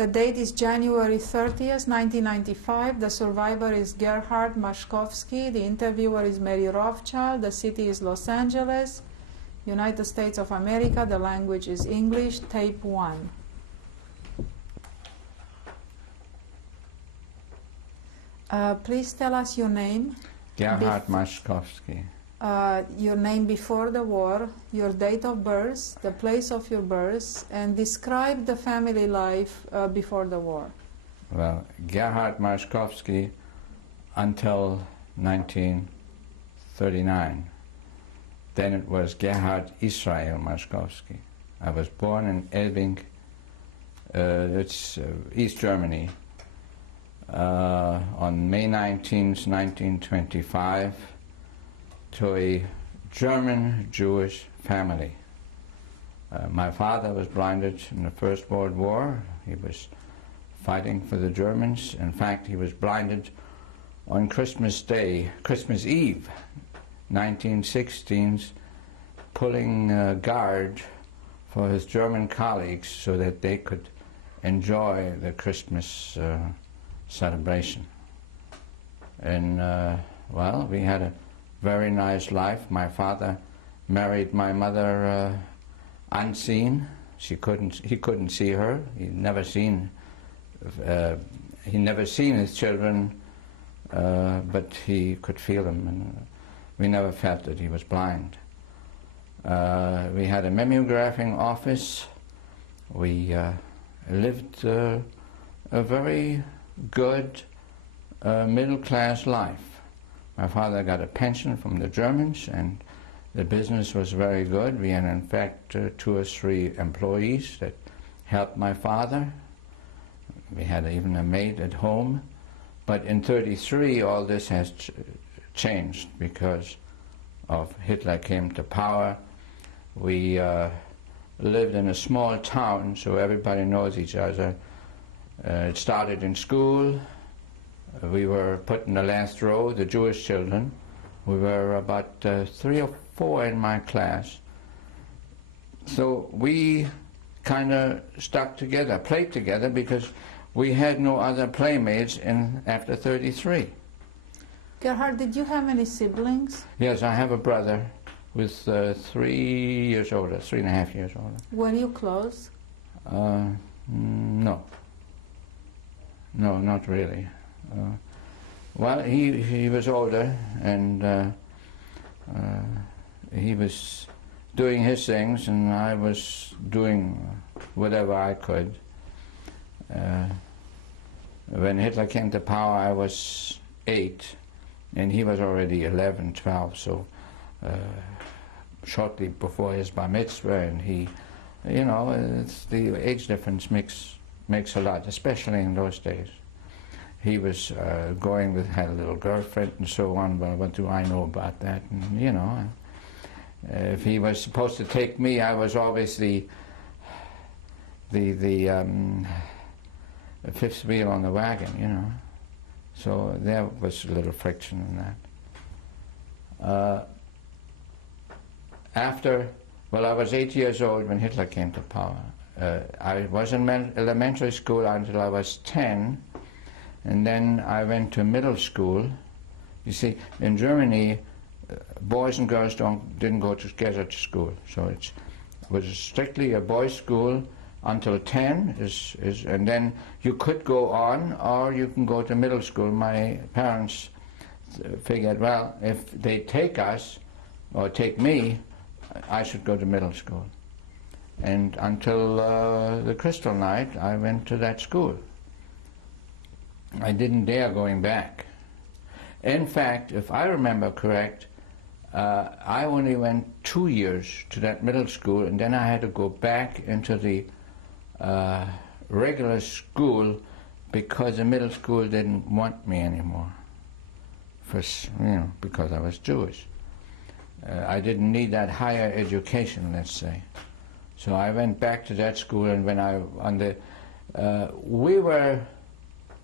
The date is January 30th, 1995. The survivor is Gerhard Maschkowski. The interviewer is Mary Rothschild. The city is Los Angeles, United States of America. The language is English. Tape 1. Please tell us your name. Gerhard Maschkowski. Your name before the war, your date of birth, the place of your birth, and describe the family life before the war. Well, Gerhard Maschkowski until 1939. Then it was Gerhard Israel Maschkowski. I was born in Elbing, it's East Germany, on May 19th, 1925, to a German Jewish family. My father was blinded in the First World War. He was fighting for the Germans. In fact, he was blinded on Christmas Day, Christmas Eve, 1916, pulling guard for his German colleagues so that they could enjoy the Christmas celebration. And well, we had a very nice life. My father married my mother unseen. He couldn't see her. He'd never seen his children, but he could feel them, and we never felt that he was blind. We had a mimeographing office. We lived a very good middle-class life. My father got a pension from the Germans, and the business was very good. We had, in fact, 2 or 3 employees that helped my father. We had even a maid at home. But in '33, all this has changed because of Hitler came to power. We lived in a small town, so everybody knows each other. It started in school. We were put in the last row, the Jewish children. We were about 3 or 4 in my class. So we kind of stuck together, played together, because we had no other playmates after '33. Gerhard, did you have any siblings? Yes, I have a brother who's 3 years older, 3.5 years older. Were you close? No. No, not really. Well, he was older, and he was doing his things, and I was doing whatever I could. When Hitler came to power, I was 8, and he was already 11, 12, so shortly before his bar mitzvah, and he, you know, the age difference makes a lot, especially in those days. He was had a little girlfriend and so on, but what do I know about that? And, you know, if he was supposed to take me, I was always the fifth wheel on the wagon, you know. So there was a little friction in that. Well, I was 8 years old when Hitler came to power. I was in elementary school until I was 10. And then I went to middle school. You see, in Germany, boys and girls didn't go together to school. So it was strictly a boys' school until 10, and then you could go on, or you can go to middle school. My parents figured, well, if they take us, or take me, I should go to middle school. And until the Crystal Night, I went to that school. I didn't dare going back. In fact, if I remember correct, I only went 2 years to that middle school, and then I had to go back into the regular school because the middle school didn't want me anymore, because I was Jewish. I didn't need that higher education, let's say. So I went back to that school, and when we were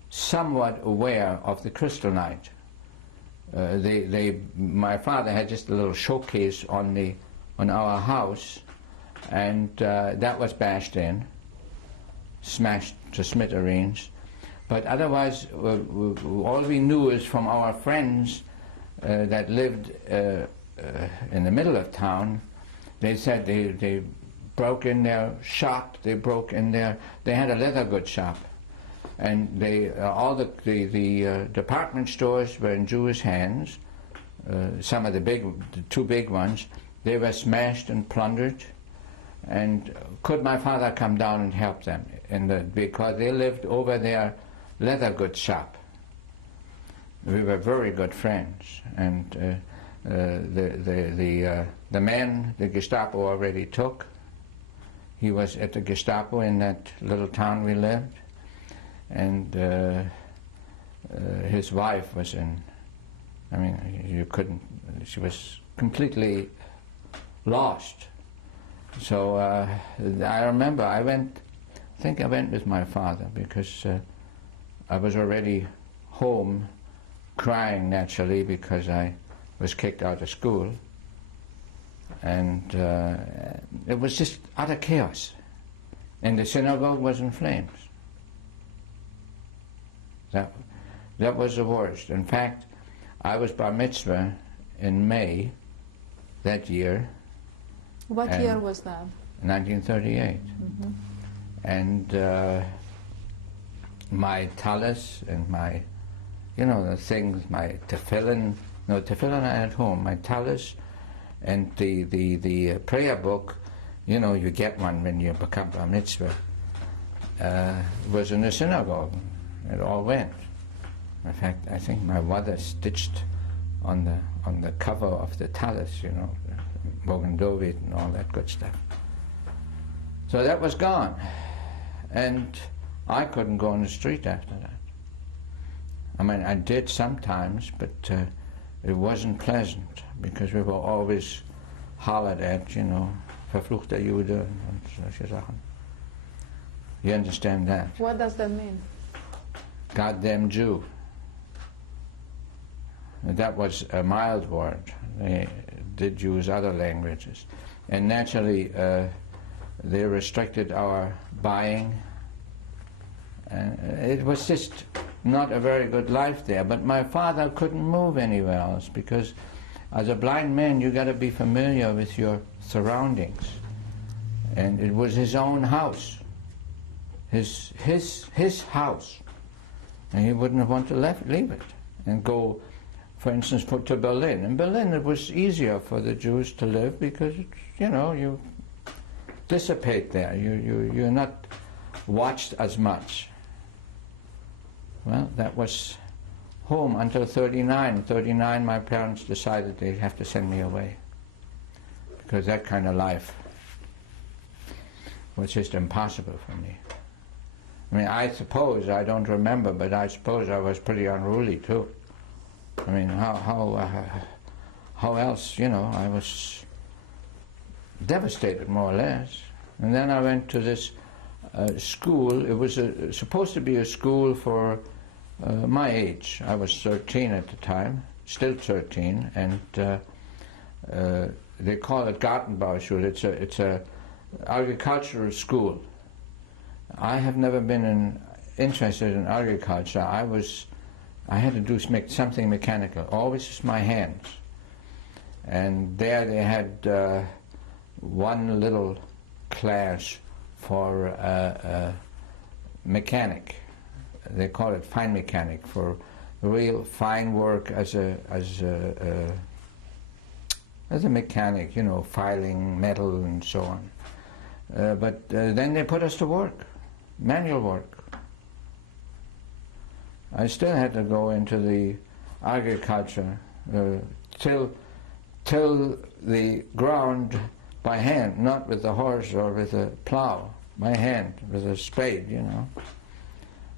somewhat aware of the Crystal Night. My father had just a little showcase on our house, and that was bashed in. smashed to smithereens. But otherwise, all we knew is from our friends that lived in the middle of town. They said they broke in their shop, they had a leather goods shop. And all the department stores were in Jewish hands. Some of the two big ones, they were smashed and plundered. And could my father come down and help them? Because they lived over their leather goods shop. We were very good friends. And the man the Gestapo already took, he was at the Gestapo in that little town we lived. And his wife was she was completely lost. So I remember I think I went with my father because I was already home crying naturally because I was kicked out of school. And it was just utter chaos. And the synagogue was in flames. That was the worst. In fact, I was bar mitzvah in May that year. What year was that? 1938. Mm-hmm. And my talis and my, the things, my tefillin I had home, my talis and the prayer book, you get one when you become bar mitzvah, was in the synagogue. It all went. In fact, I think my mother stitched on the cover of the talis, Mogen David and all that good stuff. So that was gone. And I couldn't go on the street after that. I mean, I did sometimes, but it wasn't pleasant because we were always hollered at, verfluchter Jude and solche Sachen. You understand that? What does that mean? Goddamn Jew. That was a mild word. They did use other languages. And naturally, they restricted our buying. It was just not a very good life there. But my father couldn't move anywhere else because as a blind man, you got to be familiar with your surroundings. And it was his own house, his house. And he wouldn't want to leave it and go, for instance, to Berlin. In Berlin it was easier for the Jews to live because, you dissipate there. You're not watched as much. Well, that was home until 39. 39, my parents decided they'd have to send me away because that kind of life was just impossible for me. I mean, I suppose, I don't remember, but I suppose I was pretty unruly too. I mean, how else, I was devastated more or less. And then I went to this school. It was supposed to be a school for my age. I was 13 at the time, still 13, and they call it Gartenbauschule. It's a agricultural school. I have never been interested in agriculture. I had to do something mechanical, always with my hands. And there they had one little class for mechanic. They call it fine mechanic, for real fine work as a mechanic, filing metal and so on. But then they put us to work. Manual work. I still had to go into the agriculture till the ground by hand, not with the horse or with a plow, by hand, with a spade,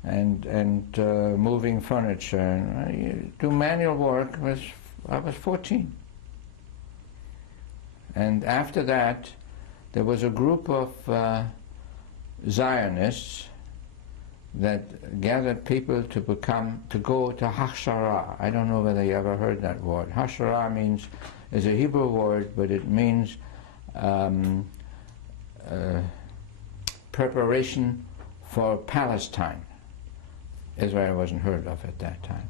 and moving furniture. And do manual work. I was 14. And after that, there was a group of Zionists that gathered people to go to Hachshara. I don't know whether you ever heard that word. Hachshara is a Hebrew word, but it means preparation for Palestine. Israel wasn't heard of at that time.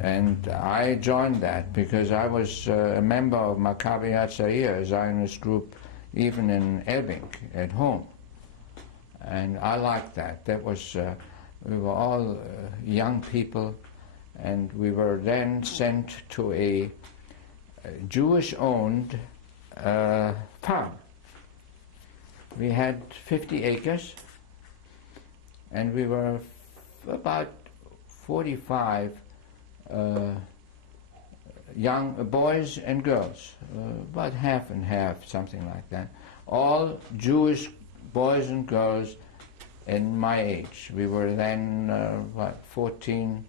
And I joined that because I was a member of Maccabi Hatzair, a Zionist group, even in Elbing at home. And I liked that. That was, we were all young people, and we were then sent to a Jewish-owned farm. We had 50 acres, and we were about 45 young boys and girls, about half and half, something like that. All Jewish boys and girls in my age. We were then, 14,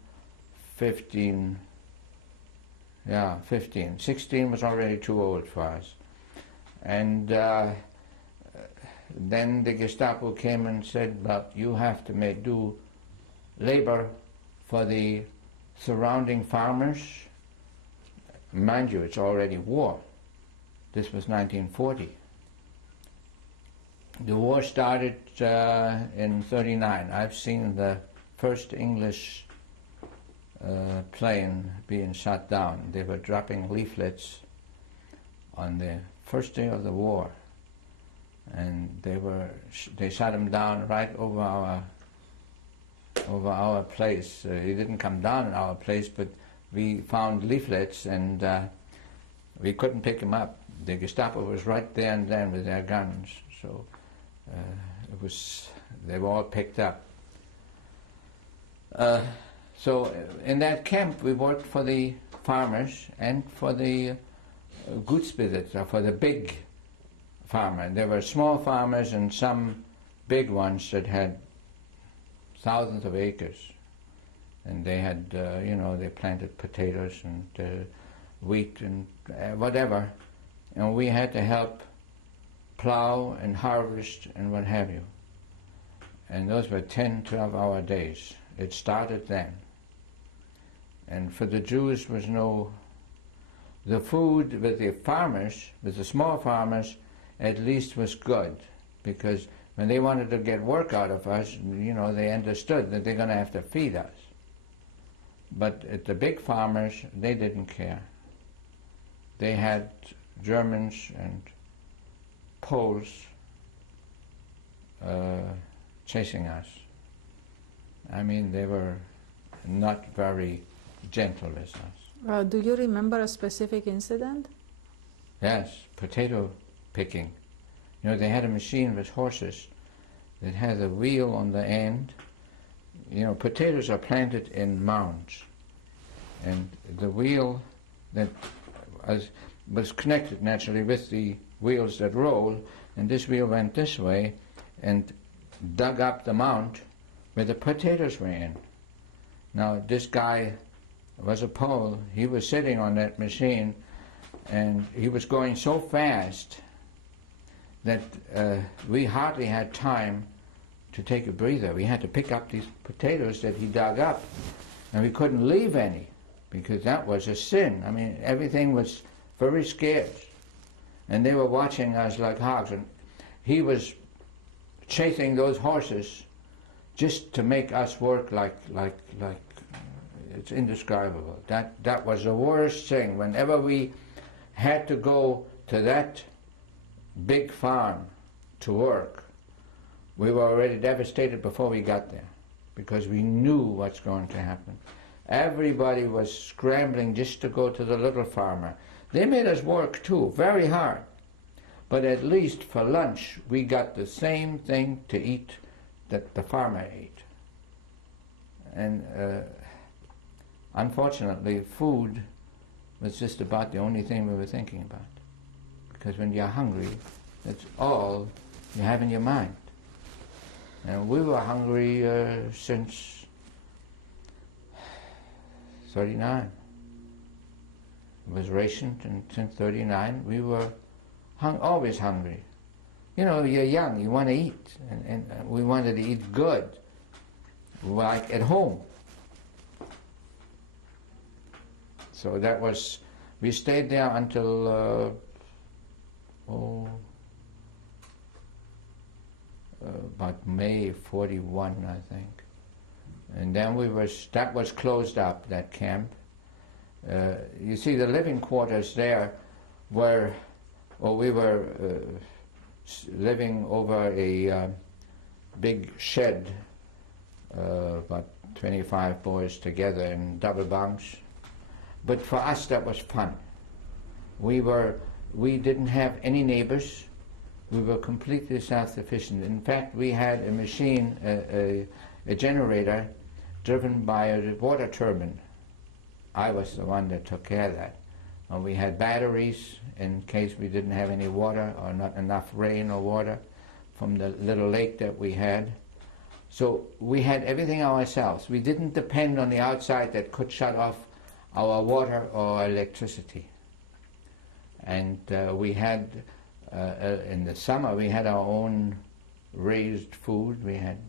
15, 15. 16 was already too old for us. And then the Gestapo came and said, "But you have to do labor for the surrounding farmers." Mind you, it's already war. This was 1940. The war started in 39. I've seen the first English plane being shot down. They were dropping leaflets on the first day of the war, and they shot them down right over our place. He didn't come down in our place, but we found leaflets, and we couldn't pick them up. The Gestapo was right there and then with their guns, so they were all picked up. So in that camp we worked for the farmers and for the Gutsbesitzer, for the big farmer. There were small farmers and some big ones that had thousands of acres, and they had, they planted potatoes and wheat and whatever, and we had to help plow and harvest and what have you. And those were 10, 12-hour days. It started then. And for the Jews the food with the farmers, with the small farmers, at least was good, because when they wanted to get work out of us, they understood that they're going to have to feed us. But at the big farmers, they didn't care. They had Germans and Poles chasing us. I mean, they were not very gentle with us. Do you remember a specific incident? Yes, potato picking. They had a machine with horses that had a wheel on the end. Potatoes are planted in mounds, and the wheel that was connected naturally with the wheels that roll, and this wheel went this way and dug up the mound where the potatoes were in. Now, this guy was a Pole. He was sitting on that machine, and he was going so fast that we hardly had time to take a breather. We had to pick up these potatoes that he dug up, and we couldn't leave any, because that was a sin. I mean, everything was very scared, and they were watching us like hogs, and he was chasing those horses just to make us work like it's indescribable. That was the worst thing. Whenever we had to go to that big farm to work, we were already devastated before we got there, because we knew what's going to happen. Everybody was scrambling just to go to the little farmer. They made us work too, very hard. But at least for lunch, we got the same thing to eat that the farmer ate. And unfortunately, food was just about the only thing we were thinking about. Because when you're hungry, that's all you have in your mind. And we were hungry since 39. It was rationed, and since 39 we were always hungry. You're young, you want to eat, and we wanted to eat good, like at home. So that was, we stayed there until about May 41, I think. And then that was closed up, that camp. You see, the living quarters there were, we were living over a big shed, about 25 boys together in double bunks. But for us, that was fun. We didn't have any neighbors. We were completely self-sufficient. In fact, we had a machine, a generator, driven by a water turbine. I was the one that took care of that. And we had batteries in case we didn't have any water or not enough rain or water from the little lake that we had. So we had everything ourselves. We didn't depend on the outside that could shut off our water or electricity. And we had, in the summer, we had our own raised food. We had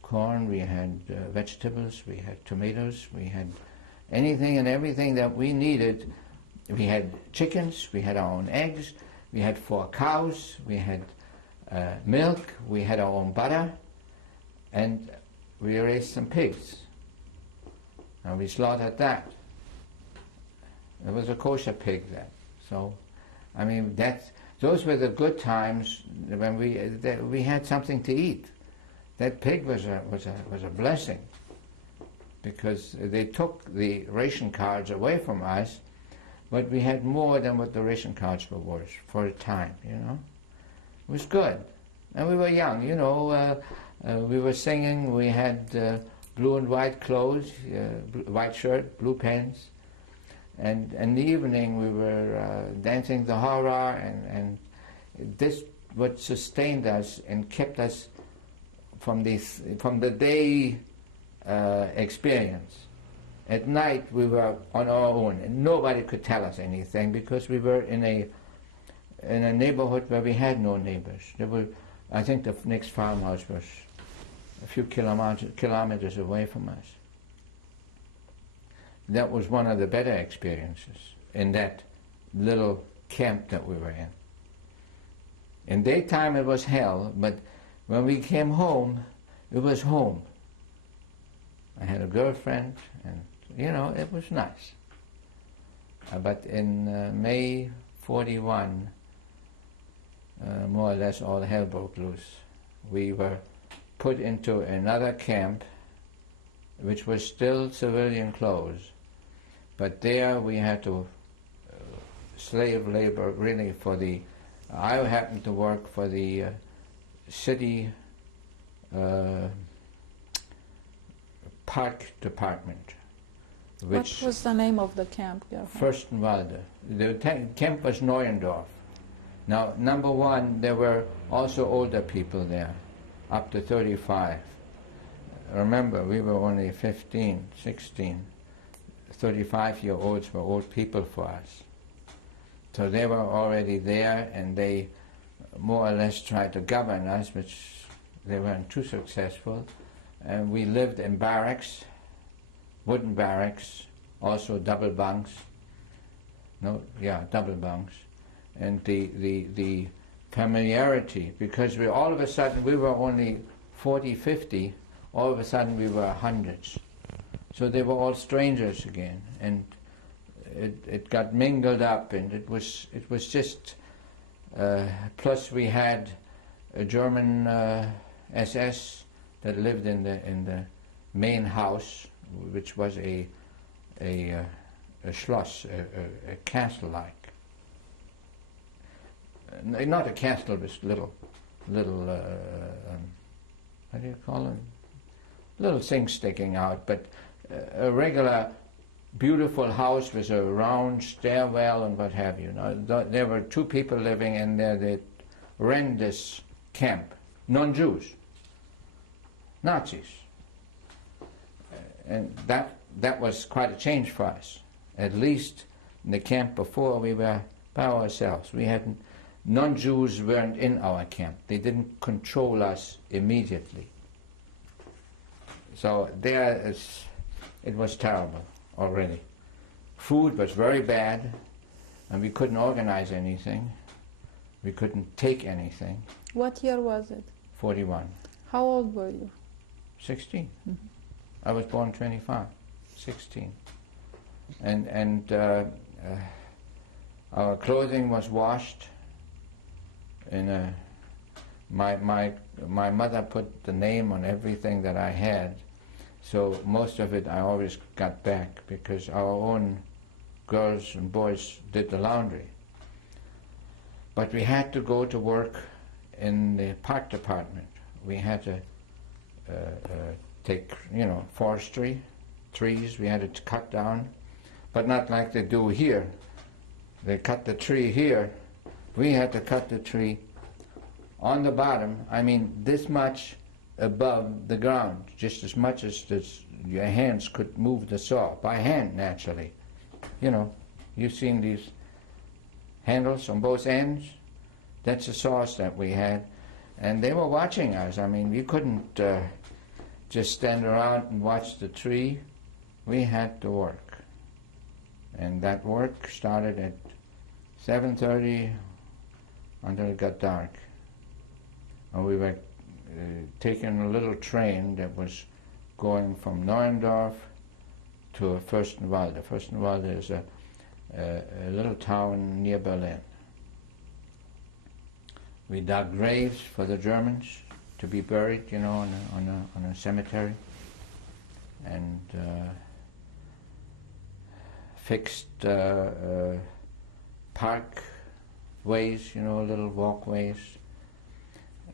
corn, we had vegetables, we had tomatoes, we had anything and everything that we needed. We had chickens, we had our own eggs, we had 4 cows, we had milk, we had our own butter, and we raised some pigs. And we slaughtered that. It was a kosher pig then. So, I mean, those were the good times when we had something to eat. That pig was a blessing, because they took the ration cards away from us, but we had more than what the ration cards were worth for a time, you know. It was good. And we were young, you know. We were singing, we had blue and white clothes, white shirt, blue pants. And in the evening we were dancing the hora, and this what sustained us and kept us from the day experience. At night we were on our own, and nobody could tell us anything, because we were in a neighborhood where we had no neighbors. I think the next farmhouse was a few kilometers away from us. That was one of the better experiences in that little camp that we were in. In daytime it was hell, but when we came home, it was home. I had a girlfriend, and you know, it was nice. But in May 41, more or less all hell broke loose. We were put into another camp, which was still civilian clothes, but there we had to slave labor really for I happened to work for the city park department. What was the name of the camp, Gerhard? Fürstenwalde. The camp was Neuendorf. Now, number one, there were also older people there, up to 35. Remember, we were only 15, 16. 35-year-olds were old people for us. So they were already there, and they more or less tried to govern us, which they weren't too successful. And we lived in barracks, wooden barracks, also double bunks. Double bunks. And the familiarity, because all of a sudden we were only 40, 50, all of a sudden we were hundreds. So they were all strangers again, and it got mingled up, and it was just. Plus we had a German SS that lived in the main house, which was a schloss, a castle-like. Not a castle, but little, what do you call them? Little things sticking out, but a regular beautiful house with a round stairwell and what have you. There were 2 people living in there that ran this camp, non-Jews, Nazis. And that was quite a change for us. At least in the camp before, we were by ourselves. We had non-Jews weren't in our camp. They didn't control us immediately. So it was terrible already. Food was very bad, and we couldn't organize anything. We couldn't take anything. What year was it? 41. How old were you? 16. Mhm. I was born 25, 16. And our clothing was washed in a... My mother put the name on everything that I had, so most of it I always got back because our own girls and boys did the laundry. But we had to go to work in the park department. We had to take, forestry, trees we had to cut down, but not like they do here. They cut the tree here. We had to cut the tree on the bottom, this much above the ground, just as much as your hands could move the saw, by hand naturally. You've seen these handles on both ends? That's the saws that we had. And they were watching us. We couldn't just stand around and watch the tree. We had to work. And that work started at 7:30 until it got dark. And we were taking a little train that was going from Neuendorf to Fürstenwalde. Fürstenwalde is a little town near Berlin. We dug graves for the Germans to be buried, on a cemetery, and fixed parkways, little walkways,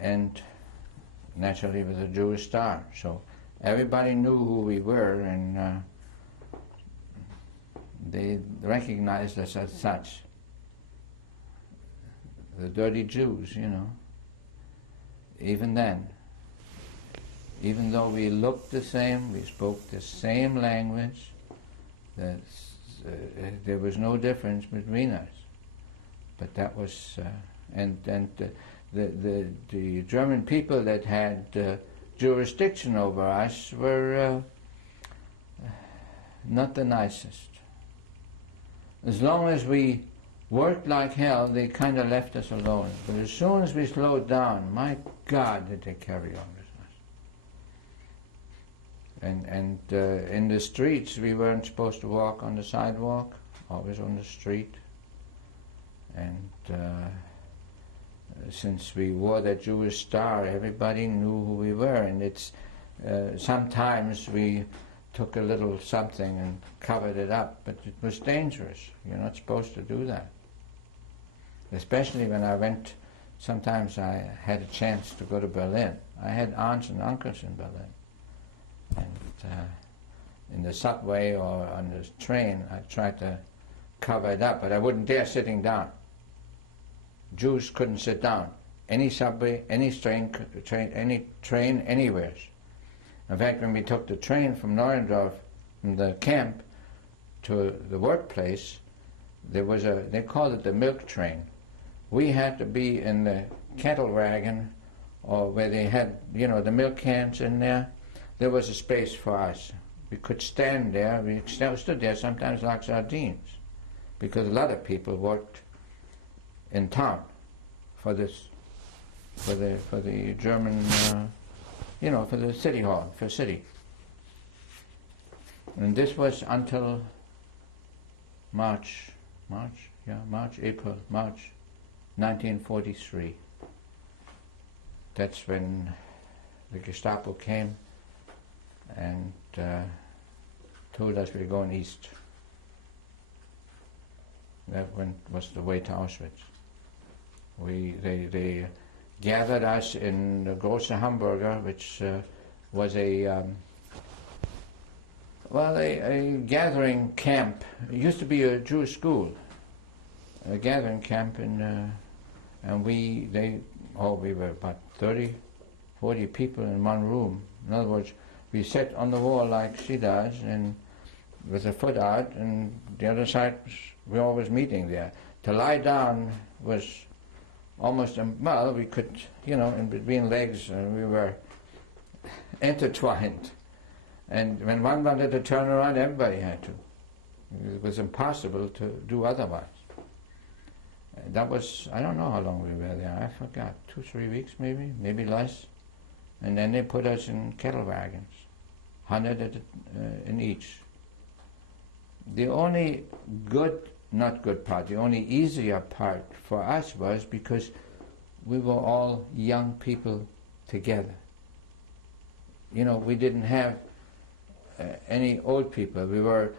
and naturally with a Jewish star. So everybody knew who we were, and they recognized us as such. The dirty Jews, Even then, even though we looked the same, we spoke the same language, there was no difference between us. But that was, the German people that had jurisdiction over us were not the nicest. As long as we worked like hell, they kind of left us alone. But as soon as we slowed down, my God, did they carry on with us. And in the streets, we weren't supposed to walk on the sidewalk, always on the street. And since we wore that Jewish star, everybody knew who we were. And it's sometimes we took a little something and covered it up, but it was dangerous. You're not supposed to do that. Especially when I went, sometimes I had a chance to go to Berlin. I had aunts and uncles in Berlin. And in the subway or on the train, I tried to cover it up, but I wouldn't dare sitting down. Jews couldn't sit down. Any subway, any any train, anywhere. In fact, when we took the train from Neuendorf, from the camp to the workplace, there was they called it the milk train. We had to be in the cattle wagon, or where they had, the milk cans in there. There was a space for us. We could stand there. We stood there sometimes like sardines, because a lot of people worked in town for this, for the German, for the city hall, for city. And this was until March, April, March 1943. That's when the Gestapo came and told us we were going east. That was the way to Auschwitz. They gathered us in the Große Hamburger, which was a gathering camp. It used to be a Jewish school, a gathering camp, and we were about 30, 40 people in one room. In other words, we sat on the wall like she does, and with a foot out, and the other side we were always meeting there. To lie down was almost, we could, in between legs, we were intertwined. And when one wanted to turn around, everybody had to. It was impossible to do otherwise. That was, I don't know how long we were there, I forgot, 2-3 weeks maybe less. and then they put us in kettle wagons, 100 in each. The only not good part, the only easier part for us was because we were all young people together. You know, we didn't have any old people. We were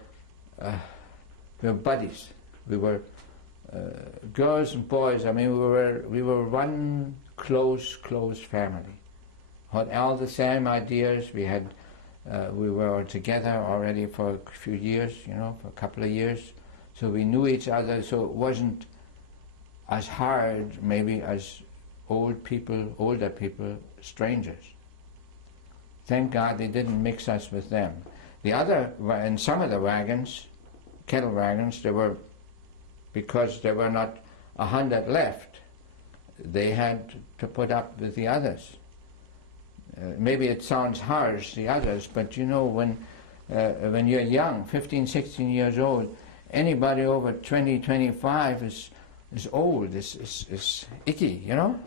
buddies. We were girls and boys. I mean, we were one close family. Had all the same ideas. We were together already for a few years, you know, for a couple of years. So we knew each other. So it wasn't as hard, maybe, as older people, strangers. Thank God they didn't mix us with them. In some of the wagons, kettle wagons, because there were not 100 left, they had to put up with the others. Maybe it sounds harsh, the others, but you know, when you're young, 15, 16 years old, anybody over 20, 25 is old, is icky, you know?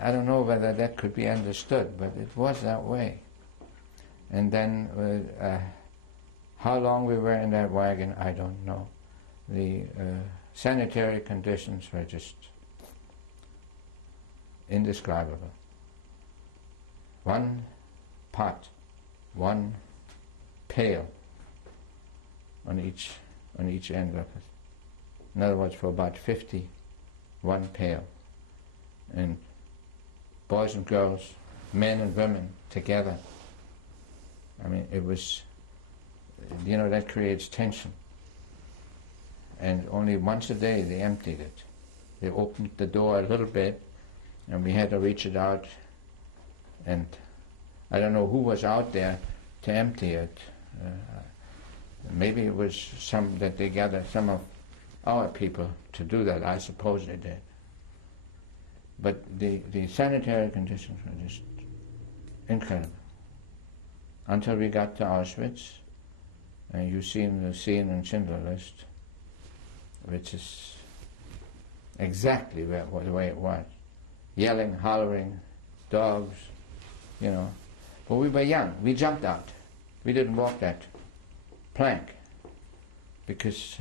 I don't know whether that could be understood, but it was that way. And then how long we were in that wagon, I don't know. The sanitary conditions were just indescribable. One pot, one pail on each end of it. In other words, for about 50, one pail. And boys and girls, men and women together. I mean, it was, you know, that creates tension. And only once a day they emptied it. They opened the door a little bit, and we had to reach it out, and I don't know who was out there to empty it. Maybe it was that they gathered some of our people to do that. I suppose they did. But the sanitary conditions were just incredible. Until we got to Auschwitz, and you've seen the scene in Schindler's List, which is exactly the way it was. Yelling, hollering, dogs, you know. But we were young. We jumped out. We didn't walk that plank because,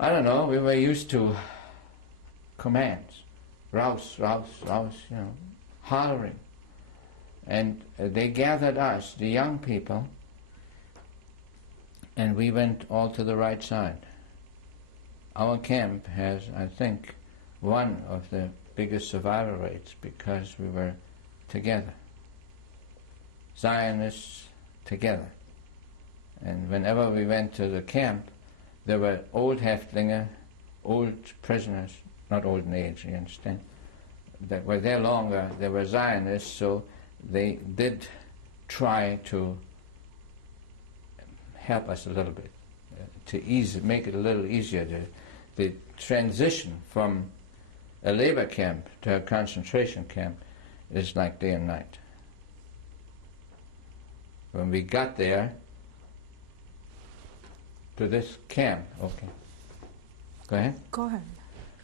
I don't know, we were used to commands. Rouse, rouse, rouse, you know, hollering. And they gathered us, the young people, and we went all to the right side. Our camp has, I think, one of the biggest survival rates because we were together. Zionists together. And whenever we went to the camp, there were old Häftlinge, old prisoners, not old in age, you understand, that were there longer. They were Zionists, so they did try to help us a little bit, to make it a little easier. The transition from a labor camp to a concentration camp is like day and night. When we got there, to this camp, okay. Go ahead. Go ahead.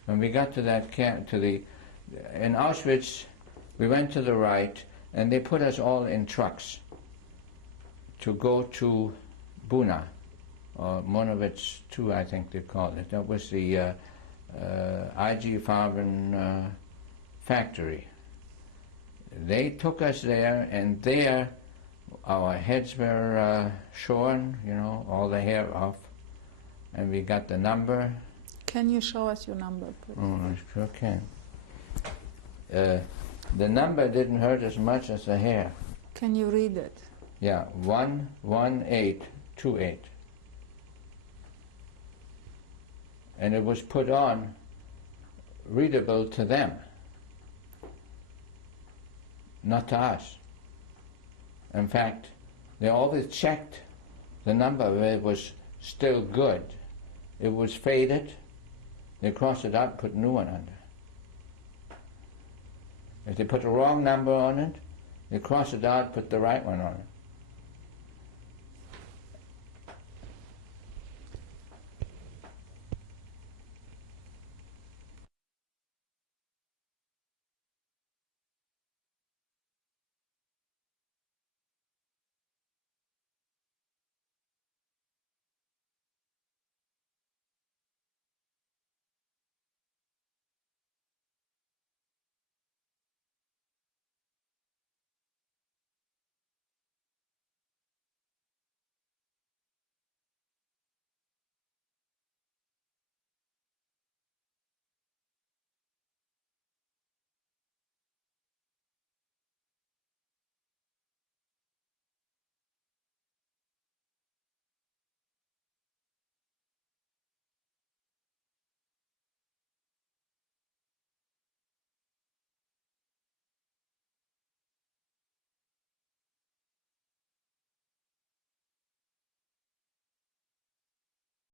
When we got to that camp, in Auschwitz, we went to the right, and they put us all in trucks to go to Buna, or Monowitz II, I think they called it. That was the IG Farben factory. They took us there, and there our heads were shorn, you know, all the hair off, and we got the number. Can you show us your number, please? Oh, I sure can. The number didn't hurt as much as the hair. Can you read it? Yeah, 11828. And it was put on readable to them, not to us. In fact, they always checked the number where it was still good. It was faded, they crossed it out, put a new one under. If they put the wrong number on it, they crossed it out, put the right one on it.